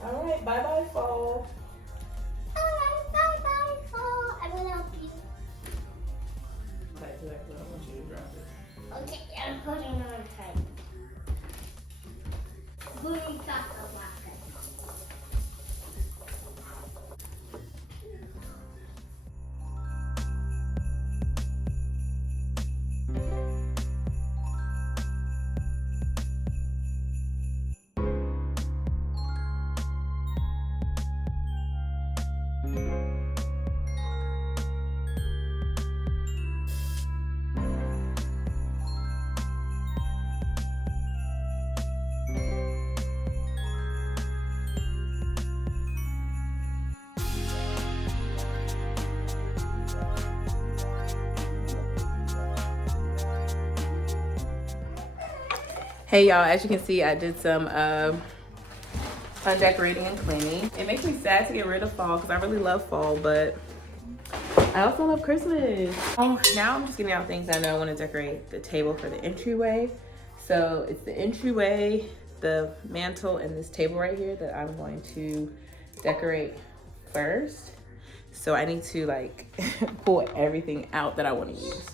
All right, bye bye, fall. Alright, bye bye, fall. I will help you. Back to that, 'cause I don't want you to drop it. Okay, I'm putting it on tight. Booty taco water. Hey y'all, as you can see, I did some fun decorating and cleaning. It makes me sad to get rid of fall because I really love fall, but I also love Christmas. Oh, now I'm just getting out things I know I want to decorate the table for the entryway. So it's the entryway, the mantle, and this table right here that I'm going to decorate first. So I need to like pull everything out that I want to use.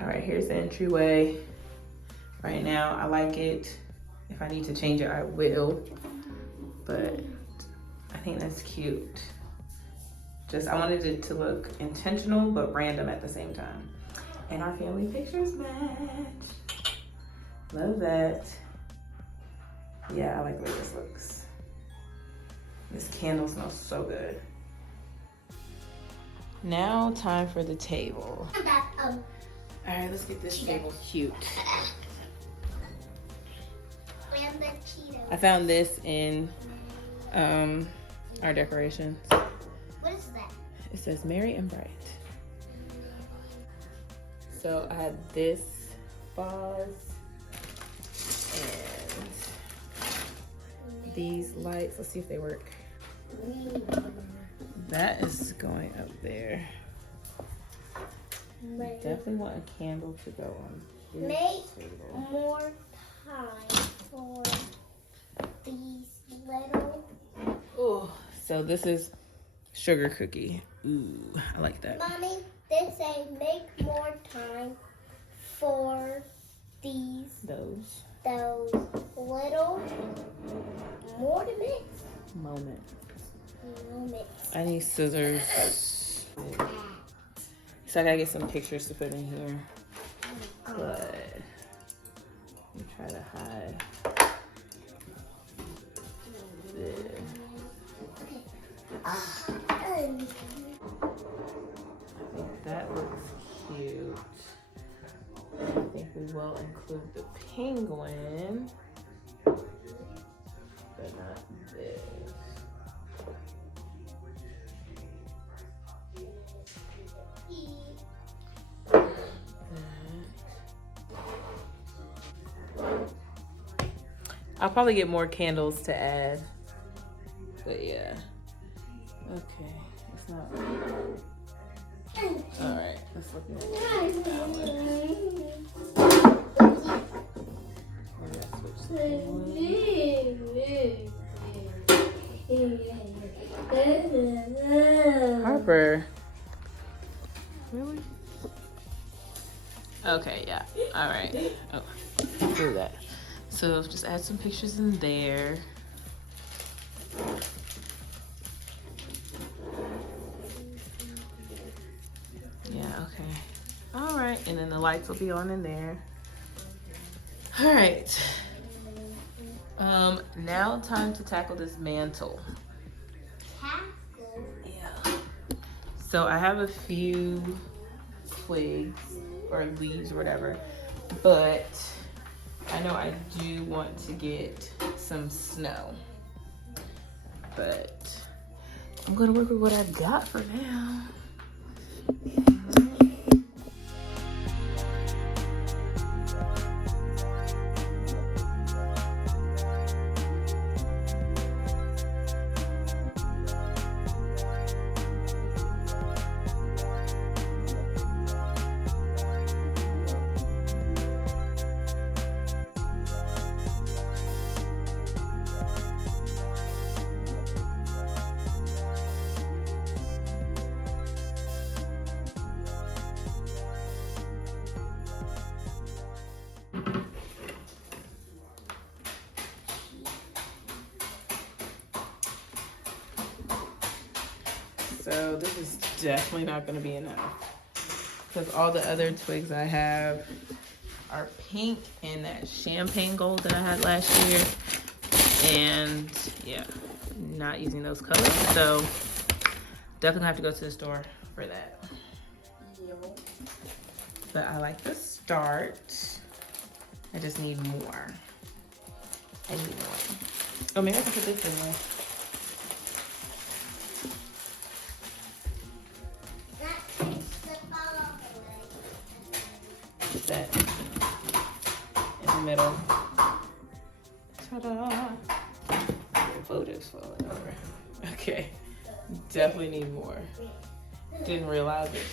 All right, here's the entryway. Right now, I like it. If I need to change it, I will. But I think that's cute. Just, I wanted it to look intentional, but random at the same time. And our family pictures match. Love that. Yeah, I like the way this looks. This candle smells so good. Now, time for the table. All right, let's get this table cute. I found this in our decorations. What is that? It says Merry and Bright. So I had this vase and these lights. Let's see if they work. That is going up there. Definitely want a candle to go on this Make table. more time for these little. Oh, so this is sugar cookie. Ooh, I like that. Mommy, they say make more time for Those little moments. moments. I need scissors. So I gotta get some pictures to put in here. But let me try to hide this. I think that looks cute. I think we will include the penguin, but not this. I'll probably get more candles to add, but yeah. Okay, it's not. All right, let's look at it. Harper. Really? Okay, yeah. All right. Oh, do that. So just add some pictures in there. Yeah, okay. All right, and then the lights will be on in there. All right. Now time to tackle this mantle. Yeah. So I have a few twigs or leaves or whatever, but I know I do want to get some snow, but I'm gonna work with what I've got for now. So this is definitely not gonna be enough because all the other twigs I have are pink and that champagne gold that I had last year. And yeah, not using those colors. So definitely have to go to the store for that. But I like the start. I just need more. I need more. Oh, maybe I can put this in there. Put that in the middle. Ta-da! The photo's falling over. Okay, definitely need more. Didn't realize it.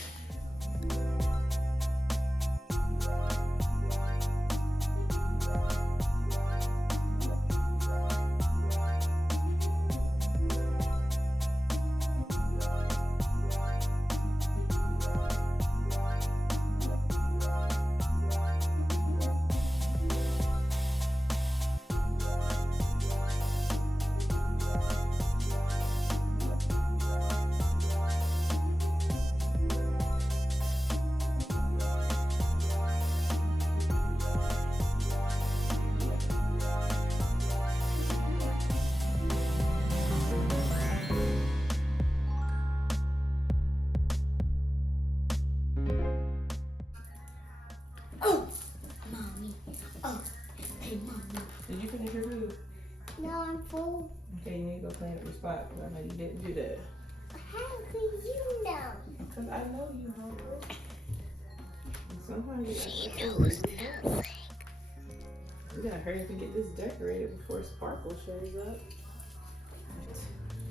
Did you finish your food? No, I'm full. Okay, you need to go clean up your spot because I know you didn't do that. How could you know? Because I know you hungry. And sometimes She knows nothing. We gotta hurry up and get this decorated before Sparkle shows up.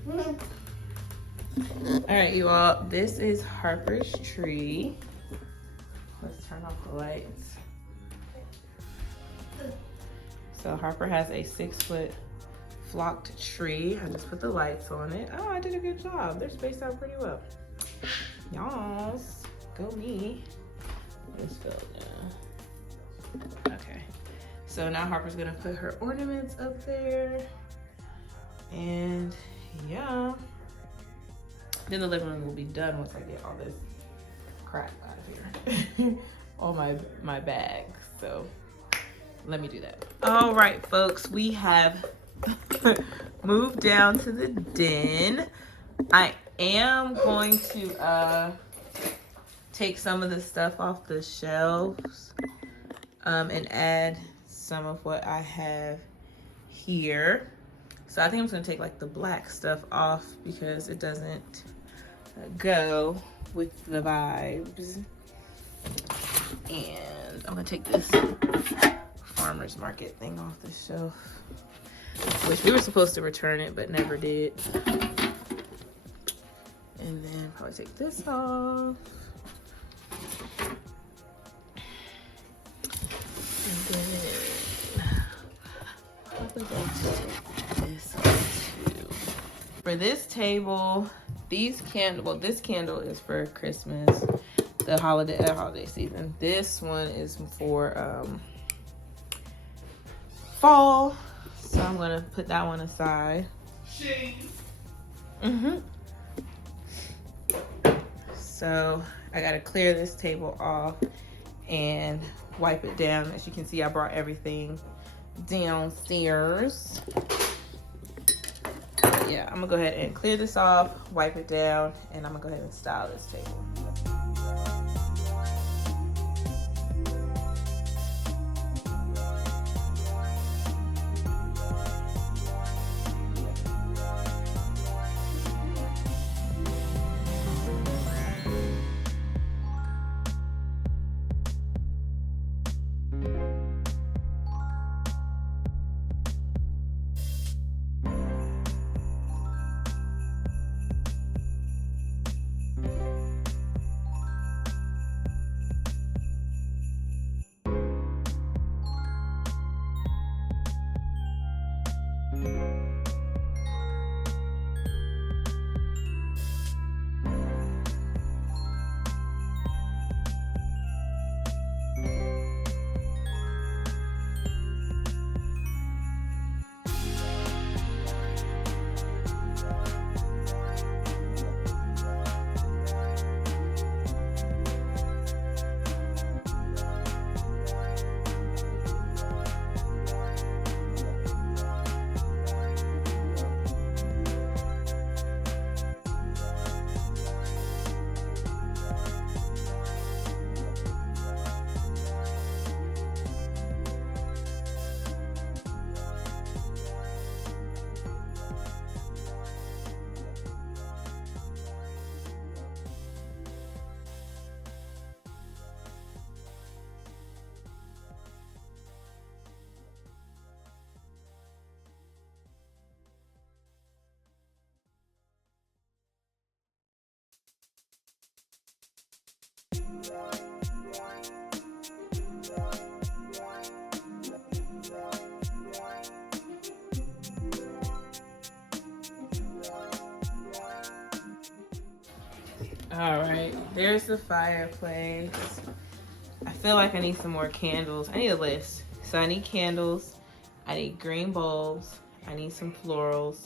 All right, you all, this is Harper's tree. Let's turn off the lights. So Harper has a 6-foot flocked tree. I just put the lights on it. Oh, I did a good job. They're spaced out pretty well. Y'all, go me. This fell down. Okay. So now Harper's gonna put her ornaments up there. And yeah. Then the living room will be done once I get all this crap out of here. All my bags. So let me do that. All right, folks, we have moved down to the den. I am going to take some of the stuff off the shelves and add some of what I have here. So I think I'm just gonna take like the black stuff off because it doesn't go with the vibes. And I'm gonna take this farmer's market thing off the shelf, which we were supposed to return it but never did. And then probably take this off. And then probably going to take this off too. For this table, this candle is for Christmas, the holiday season. This one is for fall, so I'm gonna put that one aside. So I gotta clear this table off and wipe it down. As you can see, I brought everything downstairs. Yeah, I'm gonna go ahead and clear this off, wipe it down, and I'm gonna go ahead and style this table. All right, there's the fireplace. I feel like I need some more candles. I need a list. So I need candles, I need green bulbs, I need some florals.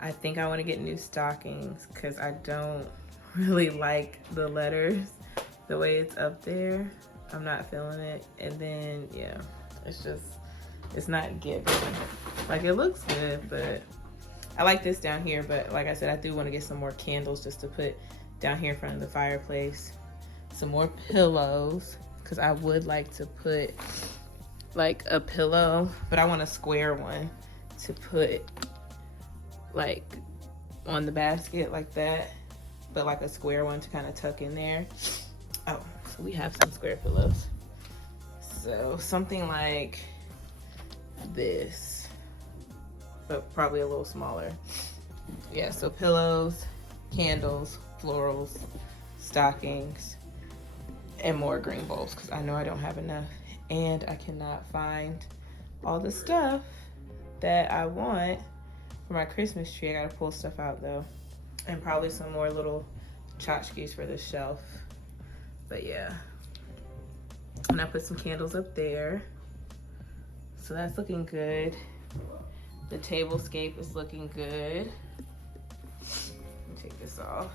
I think I want to get new stockings because I don't really like the letters the way it's up there. I'm not feeling it. And then, yeah, it's not giving. Like, it looks good, but I like this down here. But like I said, I do want to get some more candles just to put down here in front of the fireplace. Some more pillows, because I would like to put like a pillow, but I want a square one to put like on the basket like that, but like a square one to kind of tuck in there. Oh, so we have some square pillows. So something like this, but probably a little smaller. Yeah, so pillows, candles, florals, stockings, and more green bowls because I know I don't have enough. And I cannot find all the stuff that I want for my Christmas tree. I gotta pull stuff out though. And probably some more little tchotchkes for the shelf. But yeah. And I put some candles up there. So that's looking good. The tablescape is looking good. Let me take this off.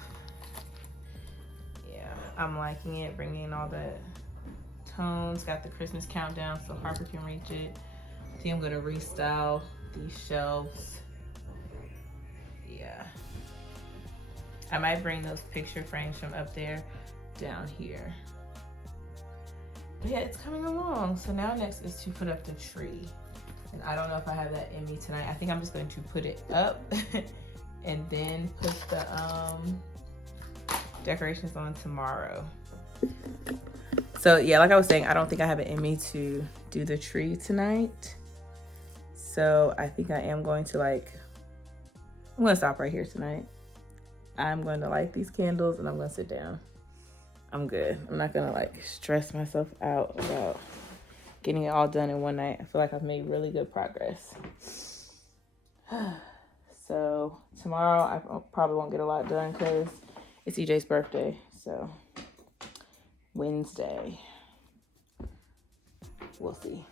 Yeah, I'm liking it, bringing in all the tones. Got the Christmas countdown so Harper can reach it. I think I'm gonna restyle these shelves. Yeah. I might bring those picture frames from up there down here. But yeah, it's coming along. So now next is to put up the tree. And I don't know if I have that in me tonight. I think I'm just going to put it up and then put the decorations on tomorrow. So yeah, like I was saying, I don't think I have it in me to do the tree tonight. So I think I am going to I'm gonna stop right here tonight. I'm going to light these candles and I'm gonna sit down. I'm good. I'm not gonna stress myself out about getting it all done in one night. I feel like I've made really good progress. So tomorrow I probably won't get a lot done because it's EJ's birthday. So Wednesday, we'll see.